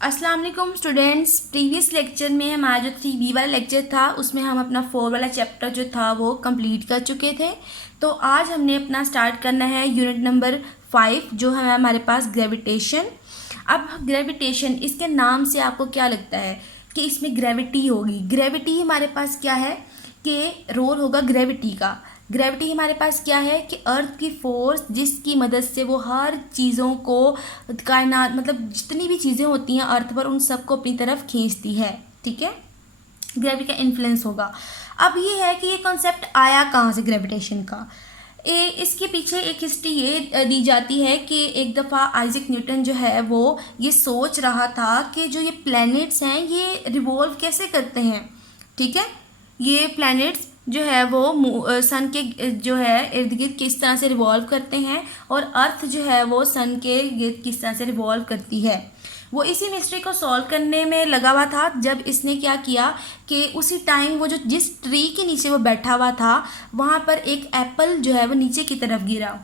अस्सलाम वालेकुम students. Previous lecture में हमारा जो 3B वाला लेक्चर था उसमें हम अपना 4 वाला चैप्टर जो था वो कंप्लीट कर चुके थे। तो आज हमने अपना स्टार्ट करना है यूनिट नंबर 5 जो है हमारे पास ग्रेविटेशन। अब ग्रेविटेशन, इसके नाम से आपको क्या लगता है कि इसमें ग्रेविटी होगी। ग्रेविटी हमारे पास क्या है कि रोल होगा ग्रेविटी का। ग्रेविटी हमारे पास क्या है कि अर्थ की फोर्स जिसकी मदद से वो हर चीज़ों को, कायनात मतलब जितनी भी चीज़ें होती हैं अर्थ पर, उन सबको अपनी तरफ खींचती है। ठीक है, ग्रेविटी का इन्फ्लुएंस होगा। अब ये है कि ये कॉन्सेप्ट आया कहाँ से ग्रेविटेशन का। इसके पीछे एक हिस्ट्री ये दी जाती है कि एक दफ़ा आइजैक न्यूटन जो है वो ये सोच रहा था कि जो ये प्लैनेट्स हैं ये रिवॉल्व कैसे करते हैं। ठीक है, ये प्लैनेट्स जो है वो सन के जो है इर्द गिर्द किस तरह से रिवॉल्व करते हैं और अर्थ जो है वो सन के गिर्द किस तरह से रिवॉल्व करती है। वो इसी मिस्ट्री को सॉल्व करने में लगा हुआ था जब इसने क्या किया कि उसी टाइम वो जो जिस ट्री के नीचे वो बैठा हुआ था वहाँ पर एक एप्पल जो है वो नीचे की तरफ गिरा।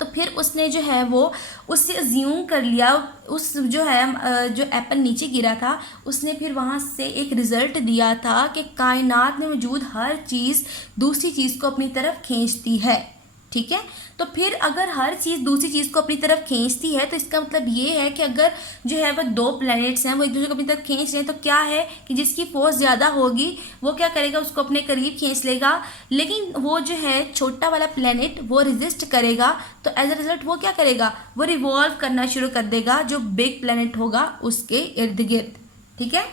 तो फिर उसने जो है वो उससे अज्यूम कर लिया, उस जो है जो एप्पल नीचे गिरा था उसने फिर वहाँ से एक रिज़ल्ट दिया था कि कायनात में मौजूद हर चीज़ दूसरी चीज़ को अपनी तरफ खींचती है। ठीक है, तो फिर अगर हर चीज़ दूसरी चीज़ को अपनी तरफ खींचती है तो इसका मतलब ये है कि अगर जो है वह दो प्लैनेट्स हैं वो एक दूसरे को अपनी तरफ खींच रहे हैं तो क्या है कि जिसकी फोर्स ज़्यादा होगी वो क्या करेगा, उसको अपने करीब खींच लेगा। लेकिन वो जो है छोटा वाला प्लैनेट वो रेजिस्ट करेगा, तो एज अ रिजल्ट वो क्या करेगा, वो रिवॉल्व करना शुरू कर देगा जो बिग प्लैनेट होगा उसके इर्द गिर्द। ठीक है,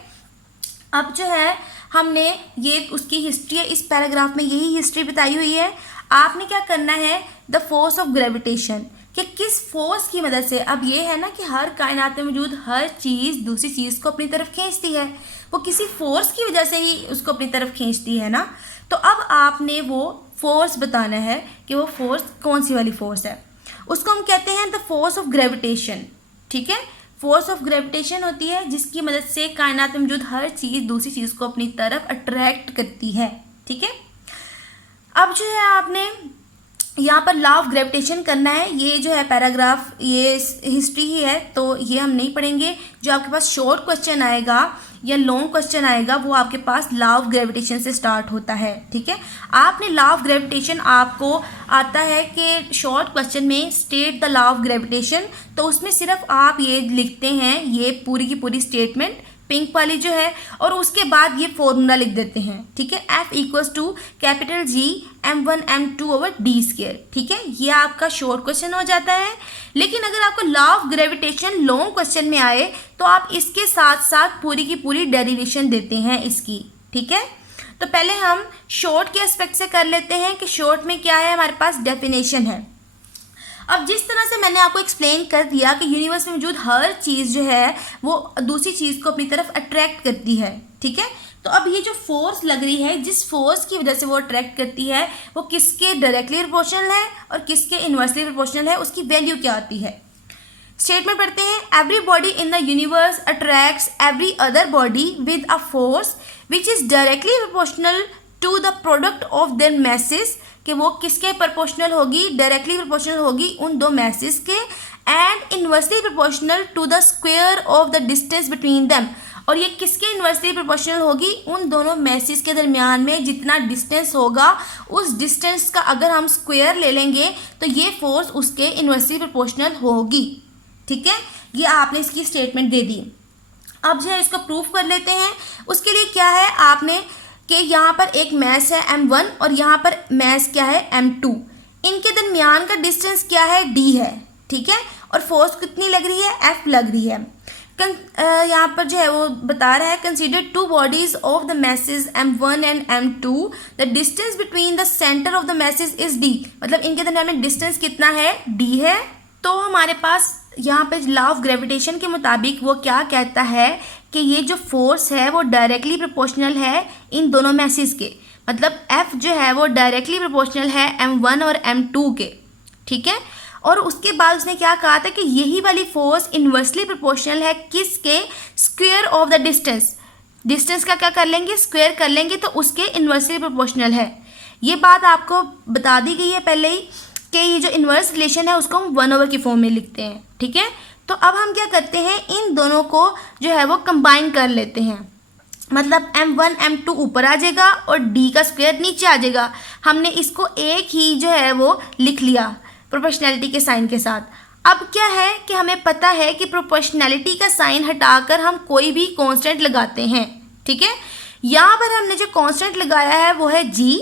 अब जो है हमने ये उसकी हिस्ट्री है, इस पैराग्राफ में यही हिस्ट्री बताई हुई है। आपने क्या करना है, द फोर्स ऑफ ग्रेविटेशन, कि किस फोर्स की मदद से। अब ये है ना कि हर कायनात में मौजूद हर चीज़ दूसरी चीज़ को अपनी तरफ खींचती है, वो किसी फोर्स की वजह से ही उसको अपनी तरफ खींचती है ना। तो अब आपने वो फोर्स बताना है कि वो फोर्स कौन सी वाली फोर्स है। उसको हम कहते हैं द फोर्स ऑफ ग्रेविटेशन। ठीक है, फोर्स ऑफ ग्रेविटेशन होती है जिसकी मदद से कायनात में मौजूद हर चीज़ दूसरी चीज़ को अपनी तरफ अट्रैक्ट करती है। ठीक है, अब जो है आपने यहाँ पर लॉ ऑफ ग्रेविटेशन करना है। ये जो है पैराग्राफ ये हिस्ट्री ही है तो ये हम नहीं पढ़ेंगे। जो आपके पास शॉर्ट क्वेश्चन आएगा या लॉन्ग क्वेश्चन आएगा वो आपके पास लॉ ऑफ ग्रेविटेशन से स्टार्ट होता है। ठीक है, आपने लॉ ऑफ ग्रेविटेशन आपको आता है कि शॉर्ट क्वेश्चन में state the law of gravitation, तो उसमें सिर्फ आप ये लिखते हैं ये पूरी की पूरी स्टेटमेंट पिंक वाली जो है और उसके बाद ये फॉर्मूला लिख देते हैं। ठीक है, F equals to capital G m1 m2 over d square. ठीक है, ये आपका शॉर्ट क्वेश्चन हो जाता है। लेकिन अगर आपको law of gravitation long question में आए तो आप इसके साथ साथ पूरी की पूरी डेरिवेशन देते हैं इसकी। ठीक है, तो पहले हम शॉर्ट के एस्पेक्ट से कर लेते हैं कि शॉर्ट में क्या है, हमारे पास डेफिनेशन है। अब जिस तरह से मैंने आपको एक्सप्लेन कर दिया कि यूनिवर्स में मौजूद हर चीज़ जो है वो दूसरी चीज़ को अपनी तरफ अट्रैक्ट करती है। ठीक है, तो अब ये जो फोर्स लग रही है, जिस फोर्स की वजह से वो अट्रैक्ट करती है वो किसके डायरेक्टली प्रोपोर्शनल है और किसके इन्वर्सली प्रोपोर्शनल है, उसकी वैल्यू क्या आती है। स्टेटमेंट पढ़ते हैं, every body in the universe attracts every other body with a force which is directly proportional to the product of their masses, कि वो किसके प्रोपोर्शनल होगी, डायरेक्टली प्रोपोर्शनल होगी उन दो मैसेज के, and inversely proportional to the square of the distance between them, और ये किसके इन्वर्सली प्रोपोर्शनल होगी, उन दोनों मैसेज के दरमियान में जितना डिस्टेंस होगा उस डिस्टेंस का अगर हम स्क्वायर ले लेंगे तो ये फोर्स उसके इन्वर्सली प्रोपोर्शनल होगी। ठीक है, ये आपने इसकी स्टेटमेंट दे दी। अब जो है इसको प्रूफ कर लेते हैं। उसके लिए क्या है, आपने कि यहाँ पर एक मैस है m1 और यहाँ पर मैस क्या है m2, इनके दरमियान का डिस्टेंस क्या है d है। ठीक है, और फोर्स कितनी लग रही है, F लग रही है। यहाँ पर जो है वो बता रहा है, consider two bodies of the message m1 and m2, the distance between the centre of the message is d, मतलब इनके दरमियान में डिस्टेंस कितना है, d है। तो हमारे पास यहाँ पे लॉ ऑफ ग्रेविटेशन के मुताबिक वो क्या कहता है कि ये जो फोर्स है वो डायरेक्टली प्रोपोर्शनल है इन दोनों मैसेज के, मतलब F जो है वो डायरेक्टली प्रोपोर्शनल है m1 और m2 के। ठीक है, और उसके बाद उसने क्या कहा था कि यही वाली फोर्स इन्वर्सली प्रोपोर्शनल है किसके, square of the distance. Distance का क्या कर लेंगे, स्क्वायर कर लेंगे तो उसके इन्वर्सली प्रोपोर्शनल है। ये बात आपको बता दी गई है पहले ही कि ये जो इन्वर्स रिलेशन है उसको हम 1 ओवर की फॉर्म में लिखते हैं। ठीक है, तो अब हम क्या करते हैं, इन दोनों को जो है वो कंबाइन कर लेते हैं, मतलब m1 m2 ऊपर आ जाएगा और d का स्क्वायर नीचे आ जाएगा। हमने इसको एक ही जो है वो लिख लिया प्रोपोर्शनैलिटी के साइन के साथ। अब क्या है कि हमें पता है कि प्रोपोर्शनैलिटी का साइन हटाकर हम कोई भी कांस्टेंट लगाते हैं, ठीक है। यहाँ पर हमने जो कांस्टेंट लगाया है वो है g।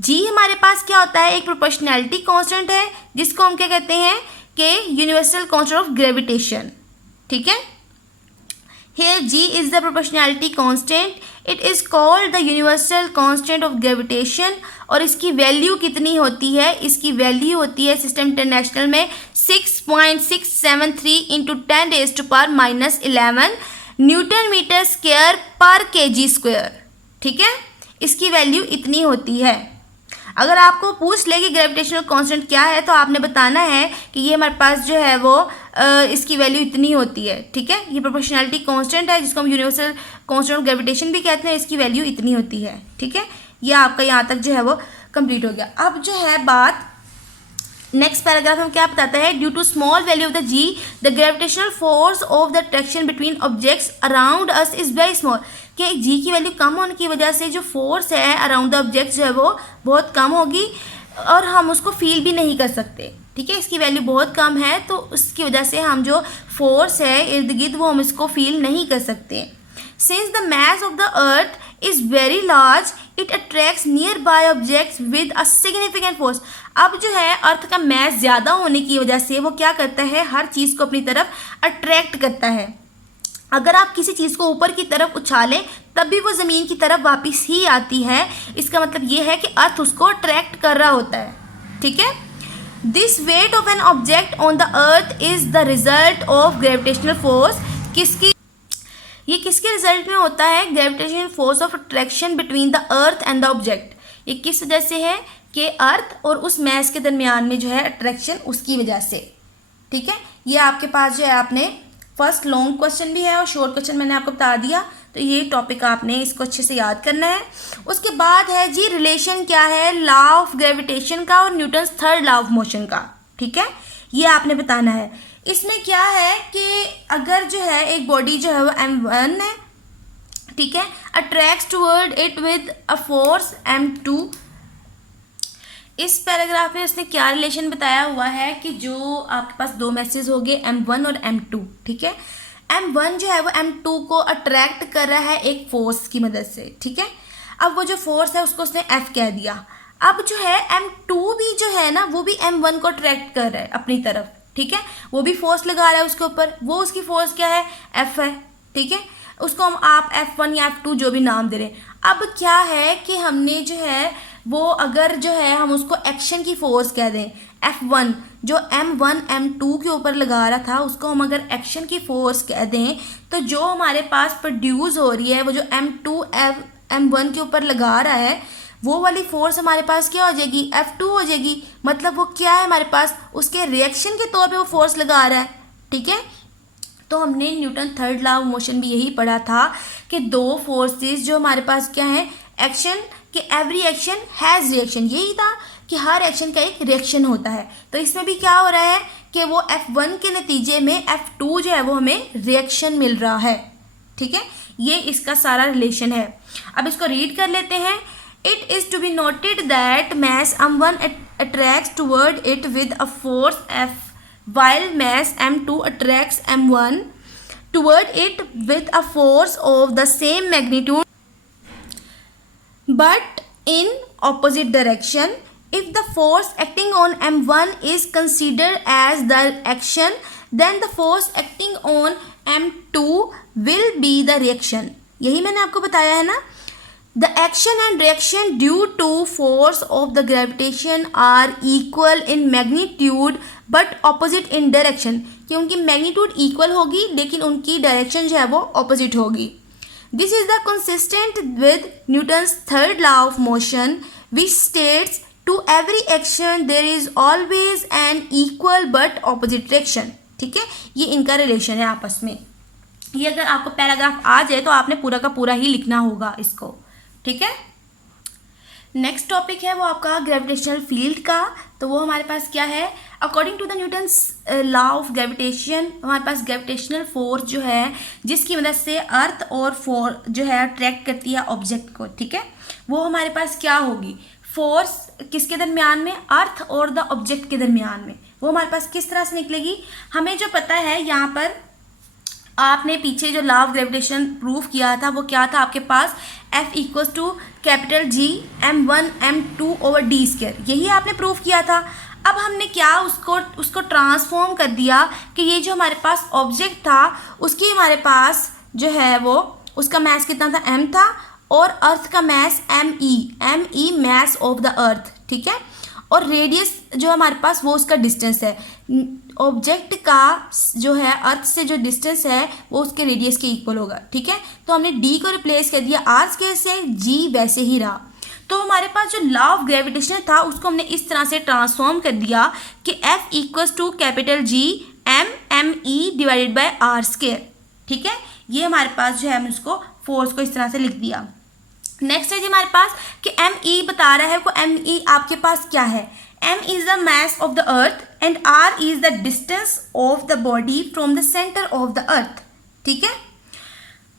g हमारे पास क्या होता है, एक प्रोपोर्शनैलिटी कांस्टेंट है जिसको हम क्या कहते हैं कि यूनिवर्सल कांस्टेंट ऑफ ग्रेविटेशन, ठीक है। Here g is the proportionality constant. It is called the universal constant of gravitation. और इसकी वैल्यू कितनी होती है, इसकी वैल्यू होती है सिस्टम इंटरनेशनल में 6.673 इंटू 10⁻⁻11 न्यूटन मीटर स्क्वायर पर kg स्क्वायर, ठीक है। इसकी वैल्यू इतनी होती है। अगर आपको पूछ ले कि ग्रेविटेशनल कांस्टेंट क्या है तो आपने बताना है कि ये हमारे पास जो है वो इसकी वैल्यू इतनी होती है, ठीक है। ये प्रोपोर्शनैलिटी कांस्टेंट है जिसको हम यूनिवर्सल कांस्टेंट ऑफ ग्रेविटेशन भी कहते हैं, इसकी वैल्यू इतनी होती है, ठीक है। ये आपका यहाँ तक जो है वो कंप्लीट हो गया। अब जो है बात नेक्स्ट पैराग्राफ में क्या बताता है, due to small value of the G the gravitational force of the attraction between objects around us is very small. कि जी की वैल्यू कम होने की वजह से जो फोर्स है अराउंड द ऑब्जेक्ट्स जो है वो बहुत कम होगी और हम उसको फील भी नहीं कर सकते, ठीक है। इसकी वैल्यू बहुत कम है तो उसकी वजह से हम जो फोर्स है इर्द गिर्द वो हम इसको फील नहीं कर सकते। Since the mass of the earth is very large it attracts near by objects with a significant force. अब जो है अर्थ का मास ज़्यादा होने की वजह से वो क्या करता है, हर चीज़ को अपनी तरफ अट्रैक्ट करता है। अगर आप किसी चीज़ को ऊपर की तरफ उछालें तब भी वो ज़मीन की तरफ वापस ही आती है। इसका मतलब ये है कि अर्थ उसको अट्रैक्ट कर रहा होता है, ठीक है। This weight of an object on the earth is the result of gravitational force. ये किसके रिजल्ट में होता है, gravitational force of attraction between the earth and the object. ये किस वजह से है कि अर्थ और उस मैस के दरमियान में जो है अट्रैक्शन उसकी वजह से, ठीक है। ये आपके पास जो है आपने फर्स्ट लॉन्ग क्वेश्चन भी है और शॉर्ट क्वेश्चन मैंने आपको बता दिया, तो ये टॉपिक आपने इसको अच्छे से याद करना है। उसके बाद है जी रिलेशन क्या है लॉ ऑफ ग्रेविटेशन का और Newton's third law of motion का, ठीक है। ये आपने बताना है। इसमें क्या है कि अगर जो है एक बॉडी जो है वो m1 है, ठीक है, attracts toward it with a force m2। इस पैराग्राफ में उसने क्या रिलेशन बताया हुआ है कि जो आपके पास दो मैसेज हो गए m1 और m2, ठीक है। m1 जो है वो m2 को अट्रैक्ट कर रहा है एक फोर्स की मदद से, ठीक है। अब वो जो फोर्स है उसको उसने f कह दिया। अब जो है m2 भी जो है ना वो भी m1 को अट्रैक्ट कर रहा है अपनी तरफ, ठीक है। वो भी फोर्स लगा रहा है उसके ऊपर, वो उसकी फोर्स क्या है, f है, ठीक है। उसको हम आप f1 या f2 जो भी नाम दे रहे हैं। अब क्या है कि हमने जो है वो अगर जो है हम उसको एक्शन की फोर्स कह दें, F1 जो M1 M2 के ऊपर लगा रहा था उसको हम अगर एक्शन की फोर्स कह दें तो जो हमारे पास प्रोड्यूस हो रही है वो जो M2 M1 के ऊपर लगा रहा है वो वाली फोर्स हमारे पास क्या हो जाएगी, F2 हो जाएगी। मतलब वो क्या है हमारे पास उसके रिएक्शन के तौर पे वो फोर्स लगा रहा है, ठीक है। तो हमने Newton third law of motion भी यही पढ़ा था कि दो फोर्सेस जो हमारे पास क्या है एक्शन कि एवरी एक्शन हैज़ रिएक्शन, यही था कि हर एक्शन का एक रिएक्शन होता है। तो इसमें भी क्या हो रहा है कि वो F1 के नतीजे में F2 जो है वो हमें रिएक्शन मिल रहा है, ठीक है। ये इसका सारा रिलेशन है। अब इसको रीड कर लेते हैं। It is to be noted that mass m1 attracts toward it with a force F while mass m2 attracts m1 toward it with a force of the same magnitude but in opposite direction. If the force acting on m1 is considered as the action, then the force acting on m2 will be the reaction. यही मैंने आपको बताया है ना। The action and reaction due to force of the gravitation are equal in magnitude but opposite in direction। कि उनकी magnitude equal होगी लेकिन उनकी डायरेक्शन जो है वो ऑपोजिट होगी। This is the consistent with Newton's third law of motion, which states to every action there is always an equal but opposite reaction, ठीक है। ये इनका रिलेशन है आपस में। ये अगर आपको पैराग्राफ आ जाए तो आपने पूरा का पूरा ही लिखना होगा इसको, ठीक है। नेक्स्ट टॉपिक है वो आपका ग्रेविटेशनल फील्ड का। तो वो हमारे पास क्या है, according to the Newton's law of gravitation हमारे पास ग्रेविटेशनल फोर्स जो है जिसकी मदद से अर्थ और जो है अट्रैक्ट करती है ऑब्जेक्ट को, ठीक है, वो हमारे पास क्या होगी, फोर्स किसके दरमियान में, अर्थ और द ऑब्जेक्ट के दरमियान में, वो हमारे पास किस तरह से निकलेगी। हमें जो पता है यहाँ पर आपने पीछे जो लॉ ऑफ ग्रेविटेशन प्रूफ किया था वो क्या था आपके पास, F equals to capital G m1 m2 over d square, यही आपने प्रूफ किया था। अब हमने क्या उसको ट्रांसफॉर्म कर दिया कि ये जो हमारे पास ऑब्जेक्ट था उसकी हमारे पास जो है वो उसका मैस कितना था, m था, और अर्थ का mass me mass of the earth, ठीक है, और रेडियस जो हमारे पास वो उसका डिस्टेंस है, ऑब्जेक्ट का जो है अर्थ से जो डिस्टेंस है वो उसके रेडियस के इक्वल होगा, ठीक है। तो हमने d को रिप्लेस कर दिया r स्क्वायर से, g वैसे ही रहा। तो हमारे पास जो लॉ ऑफ ग्रेविटेशन था उसको हमने इस तरह से ट्रांसफॉर्म कर दिया कि F equals to capital G me divided by r square, ठीक है। ये हमारे पास जो है हमने उसको फोर्स को इस तरह से लिख दिया। नेक्स्ट है जी हमारे पास कि me बता रहा है, को me आपके पास क्या है, m is the mass of the earth and r is the distance of the body from the centre of the earth, ठीक है।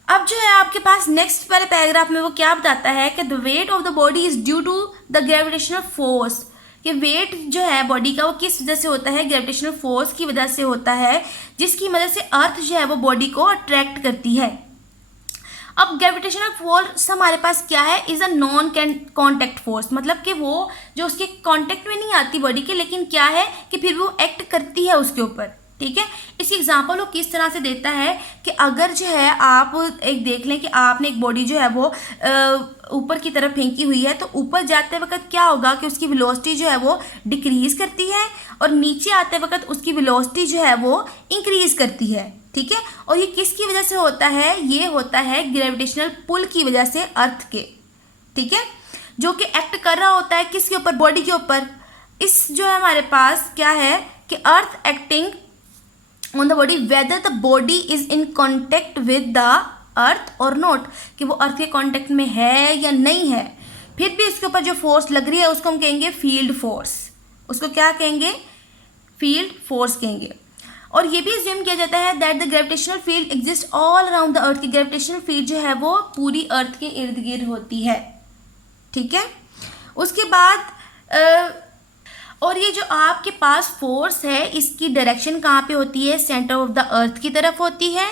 अब जो है आपके पास नेक्स्ट वाले पैराग्राफ में वो क्या बताता है कि the weight of the body is due to the gravitational force, कि वेट जो है बॉडी का वो किस वजह से होता है, ग्रेविटेशनल फोर्स की वजह से होता है, जिसकी मदद से अर्थ जो है वो बॉडी को अट्रैक्ट करती है। अब ग्रेविटेशनल फोर्स हमारे पास क्या है, is a non contact force, मतलब कि वो जो उसके कॉन्टैक्ट में नहीं आती बॉडी के, लेकिन क्या है कि फिर वो एक्ट करती है उसके ऊपर, ठीक है। इसी एग्जांपल वो किस तरह से देता है कि अगर जो है आप एक देख लें कि आपने एक बॉडी जो है वो ऊपर की तरफ फेंकी हुई है, तो ऊपर जाते वक्त क्या होगा कि उसकी वेलोसिटी जो है वो डिक्रीज करती है और नीचे आते वक्त उसकी वेलोसिटी जो है वो इंक्रीज करती है, ठीक है। और ये किसकी वजह से होता है, ये होता है ग्रेविटेशनल पुल की वजह से अर्थ के, ठीक है, जो कि एक्ट कर रहा होता है किसके ऊपर, बॉडी के ऊपर। इस जो है हमारे पास क्या है कि earth acting on the body whether the body is in contact with the earth और नॉट, कि वो अर्थ के कॉन्टेक्ट में है या नहीं है, फिर भी उसके ऊपर जो फोर्स लग रही है उसको हम कहेंगे फील्ड फोर्स, उसको क्या कहेंगे, फील्ड फोर्स कहेंगे। और ये भी अज्यूम किया जाता है that the gravitational field exist all around the अर्थ, की ग्रेविटेशनल फील्ड जो है वो पूरी अर्थ के इर्द गिर्द होती है, ठीक है। उसके बाद और ये जो आपके पास फोर्स है इसकी डायरेक्शन कहाँ पे होती है, सेंटर ऑफ द अर्थ की तरफ होती है।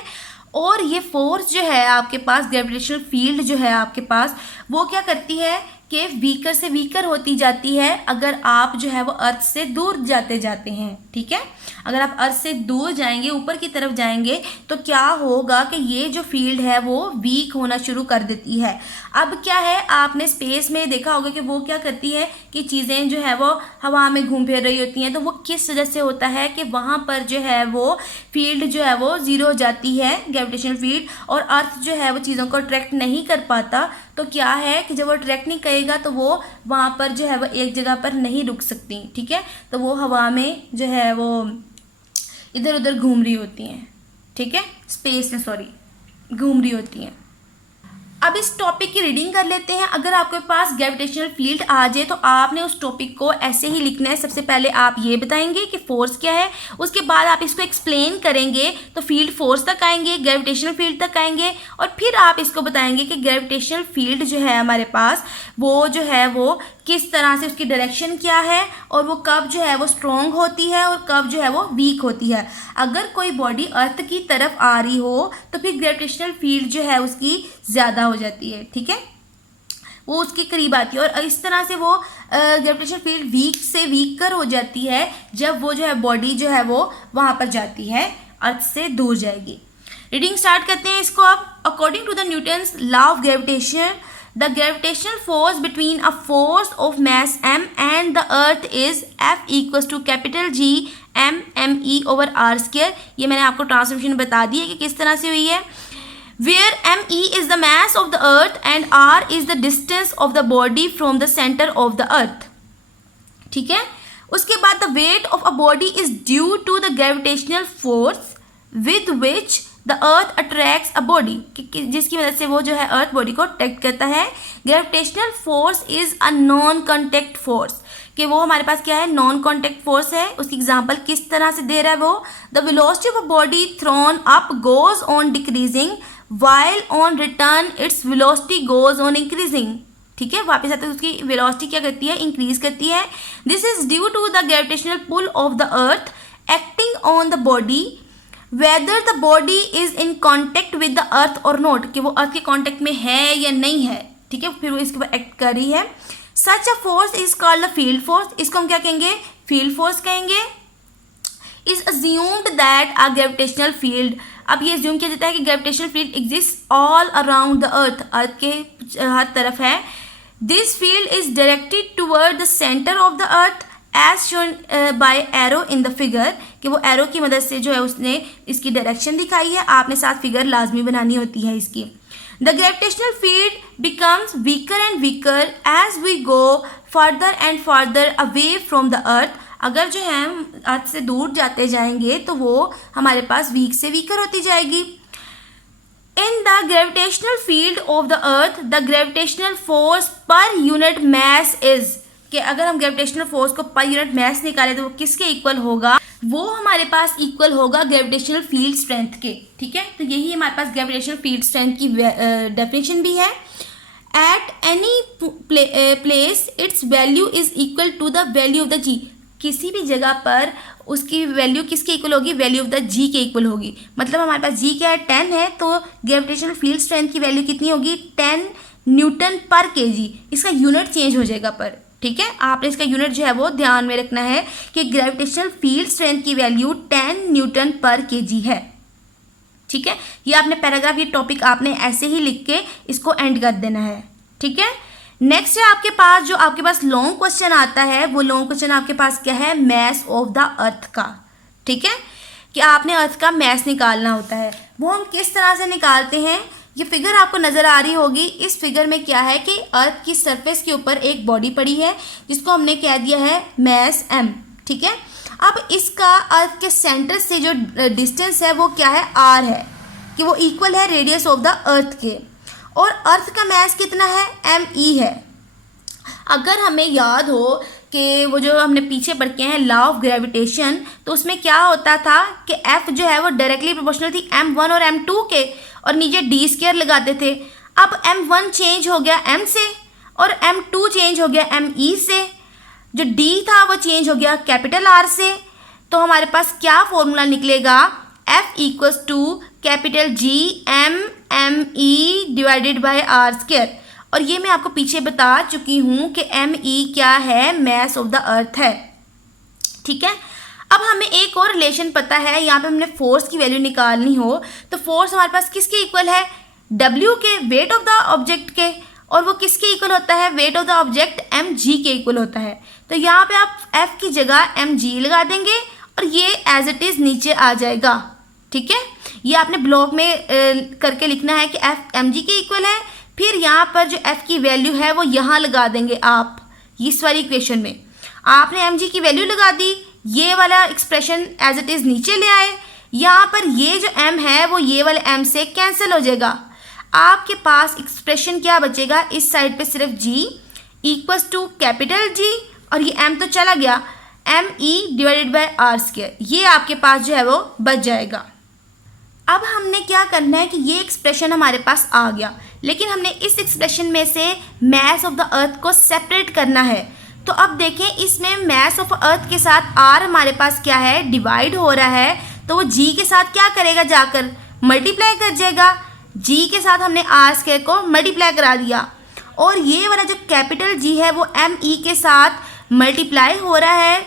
और ये फोर्स जो है आपके पास, ग्रेविटेशनल फील्ड जो है आपके पास, वो क्या करती है कि वीकर से वीकर होती जाती है अगर आप जो है वो अर्थ से दूर जाते हैं, ठीक है। अगर आप अर्थ से दूर जाएंगे, ऊपर की तरफ जाएंगे, तो क्या होगा कि ये जो फील्ड है वो वीक होना शुरू कर देती है। अब क्या है, आपने स्पेस में देखा होगा कि वो क्या करती है कि चीज़ें जो है वो हवा में घूम फिर रही होती हैं, तो वो किस वजह से होता है कि वहाँ पर जो है वो फील्ड जो है वो ज़ीरो हो जाती है, ग्रेविटेशनल फील्ड, और अर्थ जो है वो चीज़ों को अट्रैक्ट नहीं कर पाता। तो क्या है कि जब वो अट्रैक्ट नहीं करेगा तो वो वहाँ पर जो है वो एक जगह पर नहीं रुक सकती, ठीक है, तो वो हवा में जो है वो इधर उधर घूम रही होती हैं, ठीक है, स्पेस में घूम रही होती हैं। अब इस टॉपिक की रीडिंग कर लेते हैं। अगर आपके पास ग्रेविटेशनल फील्ड आ जाए तो आपने उस टॉपिक को ऐसे ही लिखना है। सबसे पहले आप ये बताएंगे कि फोर्स क्या है, उसके बाद आप इसको एक्सप्लेन करेंगे तो फील्ड फोर्स तक आएंगे, ग्रेविटेशनल फील्ड तक आएंगे, और फिर आप इसको बताएंगे कि ग्रेविटेशनल फील्ड जो है हमारे पास वो जो है वो किस तरह से, उसकी डायरेक्शन क्या है, और वो कब जो है वो स्ट्रॉन्ग होती है और कब जो है वो वीक होती है। अगर कोई बॉडी अर्थ की तरफ आ रही हो तो फिर ग्रेविटेशनल फील्ड जो है उसकी ज़्यादा हो जाती है, ठीक है, वो उसके करीब आती है, और इस तरह से वो ग्रेविटेशनल फील्ड वीक से वीकर हो जाती है जब वो जो है बॉडी जो है वो वहाँ पर जाती है, अर्थ से दूर जाएगी। रीडिंग स्टार्ट करते हैं इसको अब। According to the Newton's law of gravitation, the gravitational force between a force of mass m and the earth is F equals to capital G m me over r square। ये मैंने आपको transformation बता दी है कि किस तरह से हुई है। Where me is the mass of the earth and r is the distance of the body from the center of the earth, ठीक है। उसके बाद the weight of a body is due to the gravitational force with which the earth attracts a body, जिसकी मदद से वो जो है अर्थ बॉडी को अट्रैक्ट करता है। Gravitational force is a non contact force, कि वो हमारे पास क्या है, नॉन कॉन्टैक्ट फोर्स है। उसकी एग्जांपल किस तरह से दे रहा है वो, the velocity of a body throne up goes on decreasing while on return its velocity goes on increasing. ठीक है, वापस आते उसकी वेलोसिटी क्या करती है, इंक्रीज करती है। This is due to the gravitational pull of the earth acting on the body whether the body is in contact with the earth और नॉट, कि वो अर्थ के कॉन्टेक्ट में है या नहीं है। ठीक है, फिर वो इसके ऊपर एक्ट कर रही है। Such a force is called a field force, इसको हम क्या कहेंगे, फील्ड फोर्स कहेंगे। Is assumed that a gravitational field, अब ये अज्यूम किया जाता है कि gravitational field exist all around the earth के हर तरफ है। This field is directed toward the centre of the earth as shown by arrow in the figure, कि वो एरो की मदद से जो है उसने इसकी डायरेक्शन दिखाई है। आपने साथ फिगर लाजमी बनानी होती है इसकी। The gravitational field becomes weaker and weaker as we go further and further away from the earth, अगर जो है हम अर्थ से दूर जाते जाएंगे तो वो हमारे पास वीक से वीकर होती जाएगी। In the gravitational field of the earth, the gravitational force per unit mass is, कि अगर हम ग्रेविटेशनल फोर्स को पर यूनिट मास निकाले तो वो किसके इक्वल होगा, वो हमारे पास इक्वल होगा ग्रेविटेशनल फील्ड स्ट्रेंथ के। ठीक है, तो यही हमारे पास ग्रेविटेशनल फील्ड स्ट्रेंथ की डेफिनेशन भी है। At any place its value is equal to the value of the G, किसी भी जगह पर उसकी वैल्यू किसके इक्वल होगी, वैल्यू ऑफ द जी के इक्वल होगी। मतलब हमारे पास जी क्या है, 10 है, तो ग्रेविटेशनल फील्ड स्ट्रेंथ की वैल्यू कितनी होगी, 10 न्यूटन पर केजी। इसका यूनिट चेंज हो जाएगा पर। ठीक है, आपने इसका यूनिट जो है वो ध्यान में रखना है कि ग्रेविटेशनल फील्ड स्ट्रेंथ की वैल्यू 10 न्यूटन पर केजी है। ठीक है, ये आपने पैराग्राफ, ये टॉपिक आपने ऐसे ही लिख के इसको एंड कर देना है। ठीक है, नेक्स्ट है आपके पास जो आपके पास लॉन्ग क्वेश्चन आता है, वो लॉन्ग क्वेश्चन आपके पास क्या है, मैस ऑफ द अर्थ का। ठीक है, कि आपने अर्थ का मैस निकालना होता है। वो हम किस तरह से निकालते हैं, ये फिगर आपको नज़र आ रही होगी। इस फिगर में क्या है कि अर्थ की सरफेस के ऊपर एक बॉडी पड़ी है जिसको हमने कह दिया है मैस m। ठीक है, अब इसका अर्थ के सेंटर से जो डिस्टेंस है वो क्या है, r है, कि वो इक्वल है रेडियस ऑफ द अर्थ के। और अर्थ का मैस कितना है, me है। अगर हमें याद हो कि वो जो हमने पीछे पढ़ के हैं लॉ ऑफ ग्रेविटेशन, तो उसमें क्या होता था कि F जो है वो डायरेक्टली प्रोपोर्शनल थी m1 और m2 के, और नीचे डी स्क्वायर लगाते थे। अब m1 चेंज हो गया m से और m2 चेंज हो गया me से, जो d था वो चेंज हो गया कैपिटल R से। तो हमारे पास क्या फॉर्मूला निकलेगा, F equals to capital G m me divided by R square. और ये मैं आपको पीछे बता चुकी हूँ कि me क्या है, मैस ऑफ द अर्थ है। ठीक है, अब हमें एक और रिलेशन पता है, यहाँ पे हमने फोर्स की वैल्यू निकालनी हो तो फोर्स हमारे पास किसके इक्वल है, W के, वेट ऑफ द ऑब्जेक्ट के, और वो किसके इक्वल होता है, wait of the object mg के इक्वल होता है। तो यहाँ पे आप F की जगह mg लगा देंगे और ये एज इट इज़ नीचे आ जाएगा। ठीक है, ये आपने ब्लॉक में करके लिखना है कि F mg के इक्वल है। फिर यहाँ पर जो F की वैल्यू है वो यहाँ लगा देंगे आप, इस वाली इक्वेशन में आपने mg की वैल्यू लगा दी, ये वाला एक्सप्रेशन एज इट इज़ नीचे ले आए। यहाँ पर ये जो m है वो ये वाले m से कैंसिल हो जाएगा। आपके पास एक्सप्रेशन क्या बचेगा, इस साइड पे सिर्फ g equals to capital G, और ये m तो चला गया, me divided by R square, ये आपके पास जो है वो बच जाएगा। अब हमने क्या करना है कि ये एक्सप्रेशन हमारे पास आ गया, लेकिन हमने इस एक्सप्रेशन में से मैस ऑफ द अर्थ को सेपरेट करना है। तो अब देखें, इसमें मैस ऑफ अर्थ के साथ r हमारे पास क्या है, डिवाइड हो रहा है, तो वो g के साथ क्या करेगा, जाकर मल्टीप्लाई कर जाएगा। g के साथ हमने r स्क्वायर को मल्टीप्लाई करा दिया, और ये वाला जो कैपिटल G है वो me के साथ मल्टीप्लाई हो रहा है,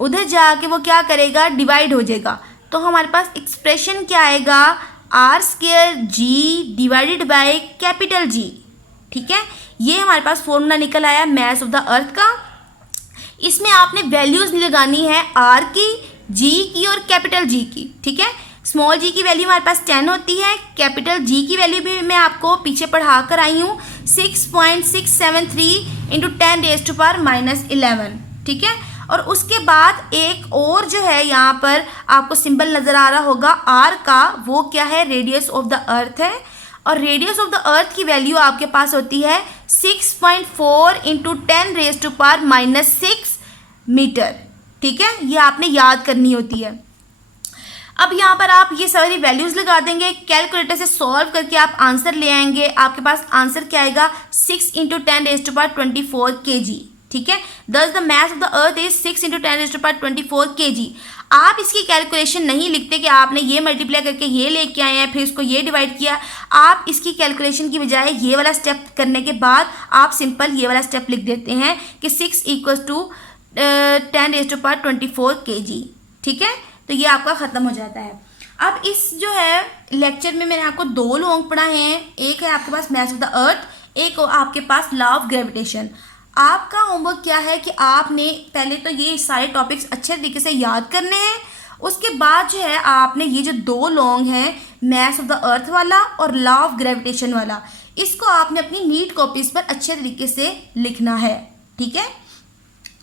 उधर जाके वो क्या करेगा, डिवाइड हो जाएगा। तो हमारे पास एक्सप्रेशन क्या आएगा, r square g divided by capital G। ठीक है, ये हमारे पास फॉर्मूला निकल आया मैस ऑफ द अर्थ का। इसमें आपने वैल्यूज लगानी है r की, g की और कैपिटल G की। ठीक है, स्मॉल g की वैल्यू हमारे पास 10 होती है, कैपिटल G की वैल्यू भी मैं आपको पीछे पढ़ा कर आई हूँ 6.673 × 10⁻⁻11। ठीक है, और उसके बाद एक और जो है यहाँ पर आपको सिंबल नज़र आ रहा होगा आर का, वो क्या है, रेडियस ऑफ द अर्थ है। और रेडियस ऑफ द अर्थ की वैल्यू आपके पास होती है 6.4 इंटू 10⁻⁻6 मीटर। ठीक है, ये आपने याद करनी होती है। अब यहाँ पर आप ये सारी वैल्यूज़ लगा देंगे, कैलकुलेटर से सॉल्व करके आप आंसर ले आएंगे। आपके पास आंसर क्या आएगा, 6 इंटू 10⁻24 kg। ठीक है, दस the mass of the earth is 6 into 10⁻24 kg। आप इसकी कैलकुलेशन नहीं लिखते कि आपने ये मल्टीप्लाई करके ये लेके आए हैं फिर इसको ये डिवाइड किया। आप इसकी कैलकुलेशन की बजाय ये वाला स्टेप करने के बाद आप सिंपल ये वाला स्टेप लिख देते हैं कि 6 इक्वल्स टू 10⁻24 kg। ठीक है, तो ये आपका ख़त्म हो जाता है। अब इस जो है लेक्चर में मैंने आपको दो लॉन्ग पढ़ाए हैं, एक है आपके पास मास ऑफ द अर्थ, एक आपके पास लॉ ऑफ ग्रेविटेशन। आपका होमवर्क क्या है कि आपने पहले तो ये सारे टॉपिक्स अच्छे तरीके से याद करने हैं। उसके बाद जो है आपने ये जो दो लॉन्ग हैं, मास ऑफ द अर्थ वाला और लॉ ऑफ ग्रेविटेशन वाला, इसको आपने अपनी नीट कॉपीज़ पर अच्छे तरीके से लिखना है। ठीक है,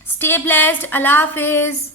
स्टे ब्लेस्ड, अल्लाह हाफिज़।